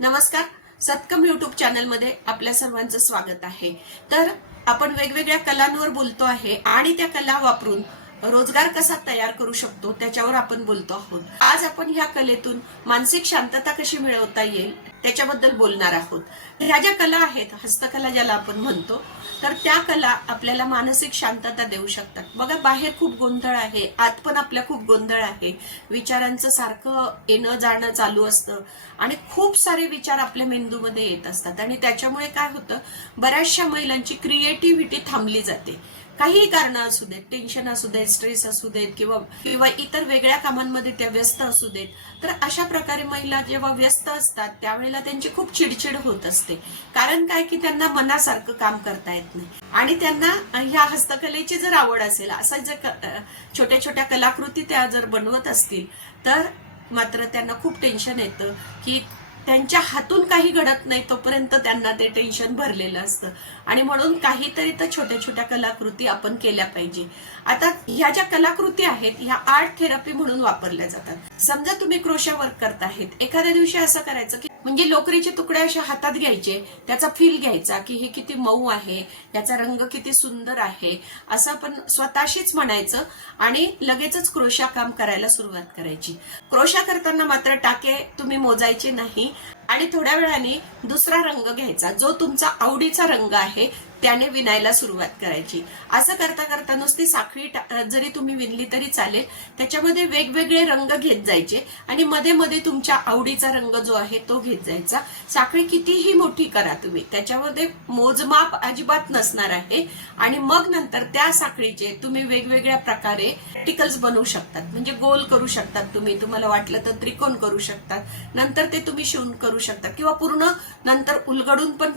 नमस्कार. सत्कम YouTube channel मध्ये आपल्या सर्वांचं स्वागत आहे. तर आपण वेगवेगळ्या कलांवर बोलतो आहे आणि त्या कला वापरून रोजगार कसा तयार करू शकतो त्याच्यावर आपण बोलतो आहोत. आज आपण ह्या कलेतून मानसिक शांतता कशी मिळवता येईल त्याच्याबद्दल बोलणार आहोत. ह्या ज्या कला आहेत, हस्तकला ज्याला आपण म्हणतो, तर त्या कला आपल्याला मानसिक शांतता देऊ शकतात. बघा, बाहेर खूप गोंधळ आहे, आत पण आपल्या खूप गोंधळ आहे. विचारांचं सारखं येणं जाणं चालू असतं आणि खूप सारे विचार आपल्या मेंदूमध्ये येत असतात आणि त्याच्यामुळे काय होतं, बऱ्याचशा महिलांची क्रिएटिव्हिटी थांबली जाते. काही कारण असू देत, टेन्शन असू देत, स्ट्रेस असू देत किंवा किंवा इतर वेगळ्या कामांमध्ये त्या व्यस्त असू देत. तर अशा प्रकारे महिला जेव्हा व्यस्त असतात त्यावेळेला त्यांची खूप चिडचिड होत असते. कारण काय की त्यांना मनासारखं काम करता येत नाही आणि त्यांना ह्या हस्तकलेची जर आवड असेल, असा जर छोट्या छोट्या कलाकृती त्या जर बनवत असतील, तर मात्र त्यांना खूप टेन्शन येतं की त्यांच्या हातून काही घडत नाही तोपर्यंत त्यांना ते टेन्शन भरलेलं असतं आणि म्हणून काहीतरी तर छोट्या छोट्या कलाकृती आपण केल्या पाहिजे. आता ह्या ज्या कलाकृती आहेत ह्या आर्ट थेरपी म्हणून वापरल्या जातात. समजा तुम्ही क्रोशा वर्क करताहेत, एखाद्या दिवशी असं करायचं की म्हणजे लोकरीचे तुकडे असे हातात घ्यायचे, त्याचा फील घ्यायचा की हे किती मऊ आहे, याचा रंग किती सुंदर आहे, असं आपण स्वतःशीच म्हणायचं आणि लगेचच क्रोशा काम करायला सुरुवात करायची. क्रोशा करताना मात्र टाके तुम्ही मोजायचे नाही आणि थोड्या वेळाने दुसरा रंग घ्यायचा, जो तुमचा आवडीचा रंग आहे त्याने विणायला सुरुवात करायची. असं करता करता नुसती साखळी जरी तुम्ही विणली तरी चालेल, त्याच्यामध्ये वेगवेगळे रंग घेत जायचे आणि मध्ये मध्ये तुमच्या आवडीचा रंग जो आहे तो घेत जायचा. साखळी कितीही मोठी करा तुम्ही, त्याच्यामध्ये मोजमाप अजिबात नसणार आहे आणि मग नंतर त्या साखळीचे तुम्ही वेगवेगळ्या प्रकारे टिकल्स बनवू शकतात. म्हणजे गोल करू शकतात तुम्ही, तुम्हाला वाटलं तर त्रिकोण करू शकतात, नंतर ते तुम्ही शिवून करू शकतात किंवा पूर्ण नंतर उलगडून पण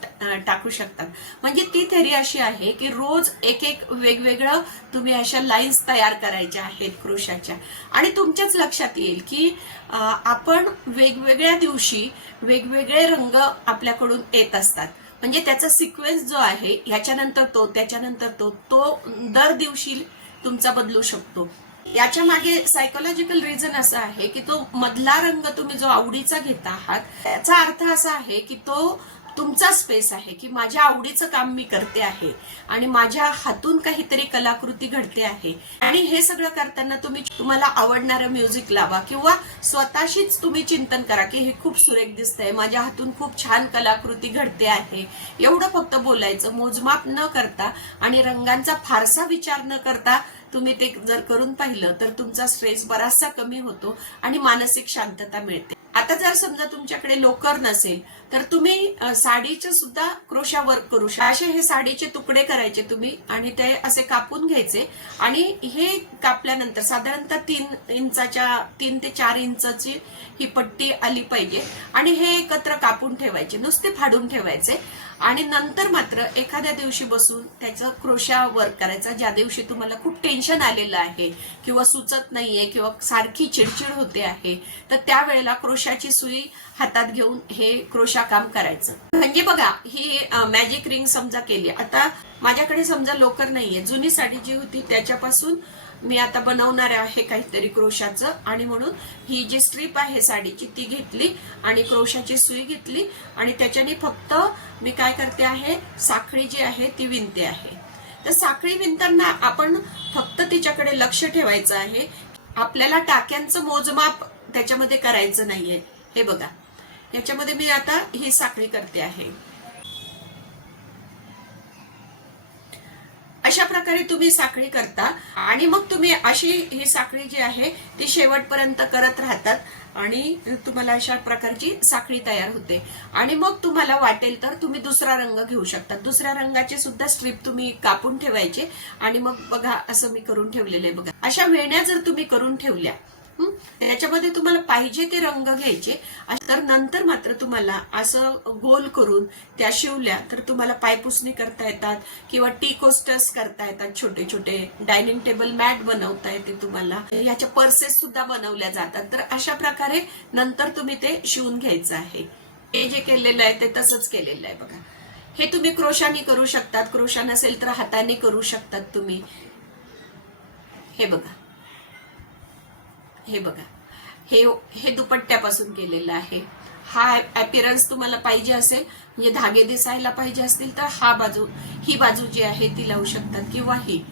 टाकू शकतात. म्हणजे ती थेरी अशी आहे की रोज एक एक वेगवेगळं तुम्ही अशा लाईन्स तयार करायच्या आहेत क्रोशाच्या आणि तुमच्याच लक्षात येईल की आपण वेगवेगळ्या दिवशी वेगवेगळे रंग आपल्याकडून येत असतात. म्हणजे त्याचा सिक्वेन्स जो आहे, ह्याच्यानंतर तो, त्याच्यानंतर तो, तो दर दिवशी तुमचा बदलू शकतो. याच्या मागे सायकोलॉजिकल रिझन असं आहे की तो मधला रंग तुम्ही जो आवडीचा घेता आहात त्याचा अर्थ असा आहे की तो तुमचा स्पेस आहे की माझ्या आवडीचं काम मी करते आहे आणि माझ्या हातून काहीतरी कलाकृती घडते आहे. आणि हे सगळं करताना तुम्हाला आवडणारं म्युझिक लावा किंवा स्वतःशीच तुम्ही चिंतन करा की हे खूप सुरेख दिसतंय, माझ्या हातून खूप छान कलाकृती घडते आहे, एवढं फक्त बोलायचं, मोजमाप न करता आणि रंगांचा फारसा विचार न करता तुम्ही ते जर करून पाहिलं तर तुमचा स्ट्रेस बराचसा कमी होतो आणि मानसिक शांतता मिळते. आता जर समजा तुमच्याकडे लोकर नसेल तर तुम्ही साडीचं सुद्धा क्रोशा वर्क करू शकता. असे हे साडीचे तुकडे करायचे तुम्ही आणि ते असे कापून घ्यायचे आणि हे कापल्यानंतर साधारणतः 3 ते 4 इंचाची ही पट्टी आली पाहिजे आणि हे एकत्र कापून ठेवायचे, नुसते फाडून ठेवायचे आणि नंतर मात्र एखाद्या दिवशी बसून त्याचं क्रोशा वर्क करायचा. ज्या दिवशी तुम्हाला खूप टेन्शन आलेलं आहे किंवा सुचत नाहीये किंवा सारखी चिडचिड होते आहे, तर त्यावेळेला क्रोशाची सुई हातात घेऊन हे क्रोशा काम करायचं. म्हणजे बघा, ही मॅजिक रिंग समजा केली. आता माझ्याकडे समजा लोकर नाहीये, जुनी साडी जी होती त्याच्यापासून मी आता बनवणार आहे काहीतरी क्रोशाचं आणि म्हणून ही जी स्ट्रीप आहे साडीची ती घेतली आणि क्रोशाची सुई घेतली आणि त्याच्याने फक्त मी काय करते आहे, साखळी जी आहे ती विणते आहे. तर साखळी विणताना आपण फक्त तिच्याकडे लक्ष ठेवायचं आहे, आपल्याला टाक्यांचं मोजमाप त्याच्यामध्ये करायचं नाहीये. हे बघा, याच्यामध्ये मी आता ही साखळी करते आहे. अशा प्रकारे तुम्ही साखळी करता आणि मग तुम्ही अशी ही साखळी जी आहे ती शेवटपर्यंत करत राहतात आणि तुम्हाला अशा प्रकारची साखळी तयार होते. आणि मग तुम्हाला वाटेल तर तुम्ही दुसरा रंग घेऊ शकता. दुसऱ्या रंगाचे सुद्धा स्ट्रीप तुम्ही कापून ठेवायचे आणि मग बघा असं मी करून ठेवलेलं आहे. बघा, अशा वेण्या जर तुम्ही करून ठेवल्या, त्याच्यामध्ये तुम्हाला पाहिजे ते रंग घ्यायचे, तर नंतर मात्र तुम्हाला असं गोल करून त्या शिवल्या तर तुम्हाला पायपुसणी करता येतात किंवा टी कोस्टर्स करता येतात, छोटे छोटे डायनिंग टेबल मॅट बनवता येते तुम्हाला, ह्याच्या पर्सेस सुद्धा बनवल्या जातात. तर अशा प्रकारे नंतर तुम्ही ते शिवून घ्यायचं आहे. हे जे केलेलं आहे ते तसंच केलेलं आहे. बघा, हे तुम्ही क्रोशाने करू शकतात, क्रोशा नसेल तर हाताने करू शकतात तुम्ही. हे बघा, हे बघा, हे दुपट्ट्यापासून केलेलं आहे. हा अपीअरन्स तुम्हाला पाहिजे असेल, म्हणजे धागे दिसायला पाहिजे असतील तर ही बाजू जी आहे ती लावू शकतात, किंवा हे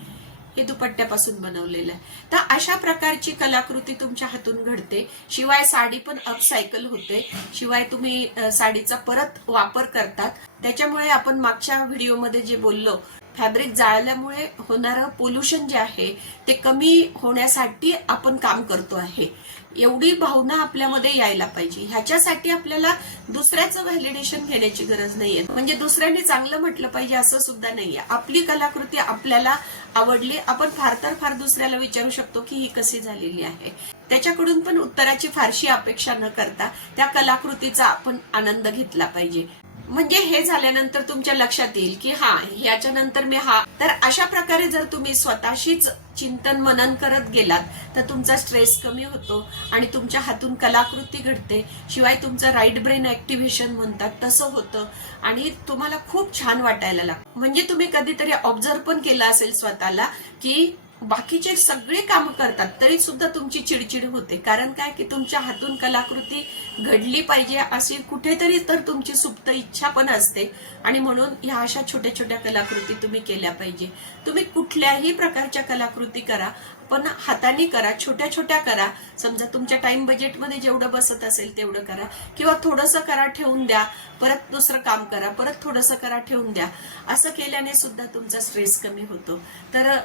दुपट्ट्यापासून बनवलेलं आहे. तर अशा प्रकारची कलाकृती तुमच्या हातून घडते. शिवाय साडी पण अपसायकल होते, शिवाय तुम्ही साडीचा परत वापर करतात. त्याच्यामुळे आपण मागच्या व्हिडिओमध्ये जे बोललो, फॅब्रिक जाळल्यामुळे होणारं पोल्युशन जे आहे ते कमी होण्यासाठी आपण काम करतो आहे. एवढी भावना आपल्यामध्ये यायला पाहिजे. ह्याच्यासाठी आपल्याला दुसऱ्याचं व्हॅलिडेशन घेण्याची गरज नाहीये, म्हणजे दुसऱ्याने चांगलं म्हटलं पाहिजे असं सुद्धा नाहीये. आपली कलाकृती आपल्याला आवडली, आपण फार तर फार दुसऱ्याला विचारू शकतो की ही कशी झालेली आहे. त्याच्याकडून पण उत्तराची फारशी अपेक्षा न करता त्या कलाकृतीचा आपण आनंद घेतला पाहिजे. म्हणजे हे झाल्यानंतर तुमच्या लक्षात येईल की ह्याच्यानंतर मी तर अशा प्रकारे जर तुम्ही स्वतःशीच चिंतन मनन करत गेलात तर तुमचा स्ट्रेस कमी होतो आणि तुमच्या हातून कलाकृती घडते. शिवाय तुमचं राईट ब्रेन ऍक्टिव्हेशन म्हणतात तसं होतं आणि तुम्हाला खूप छान वाटायला लागतं. म्हणजे तुम्ही कधीतरी ऑब्झर्व पण केलं असेल स्वतःला की बाकीचे सगळे काम करतात तरी सुद्धा तुमची चिडचिड होते. कारण काय की तुमच्या हातून कलाकृती घडली पाहिजे अशी कुठेतरी तर तुमची सुप्त इच्छा पण असते आणि म्हणून ह्या अशा छोट्या छोट्या कलाकृती तुम्ही केल्या पाहिजे. तुम्ही कुठल्याही प्रकारच्या कलाकृती करा, पण हाताने करा, छोट्या छोट्या करा. समजा तुमच्या टाइम बजेटमध्ये जेवढं बसत असेल तेवढं करा, किंवा थोडंसं करा ठेवून द्या, परत दुसरं काम करा, परत थोडंसं करा ठेवून द्या. असं केल्याने सुद्धा तुमचा स्ट्रेस कमी होतो. तर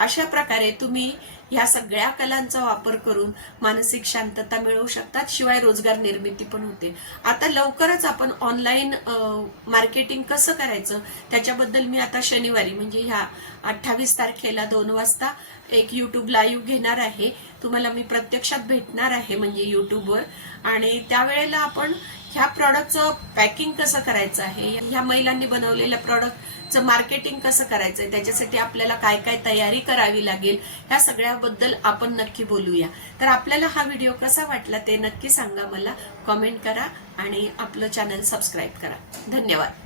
अशा प्रकारे तुम्ही या सगळ्या कलांचा वापर करून मानसिक शांतता मिळवू शकतात. शिवाय रोजगार निर्मिती पण होते. आता लवकरच आपण ऑनलाईन मार्केटिंग कसं करायचं त्याच्याबद्दल मी आता शनिवारी म्हणजे ह्या 28 तारखेला 2 वाजता एक युट्यूब लाईव्ह घेणार आहे. तुम्हाला मी प्रत्यक्षात भेटणार आहे म्हणजे युट्यूबवर, आणि त्यावेळेला आपण ह्या प्रॉडक्टचं पॅकिंग कसं करायचं आहे, ह्या महिलांनी बनवलेल्या प्रॉडक्टचं मार्केटिंग कसं करायचंय, त्याच्यासाठी आपल्याला काय काय तयारी करावी लागेल, ह्या सगळ्याबद्दल आपण नक्की बोलूया. तर आपल्याला हा व्हिडिओ कसा वाटला ते नक्की सांगा मला, कॉमेंट करा आणि आपलं चॅनल सबस्क्राईब करा. धन्यवाद.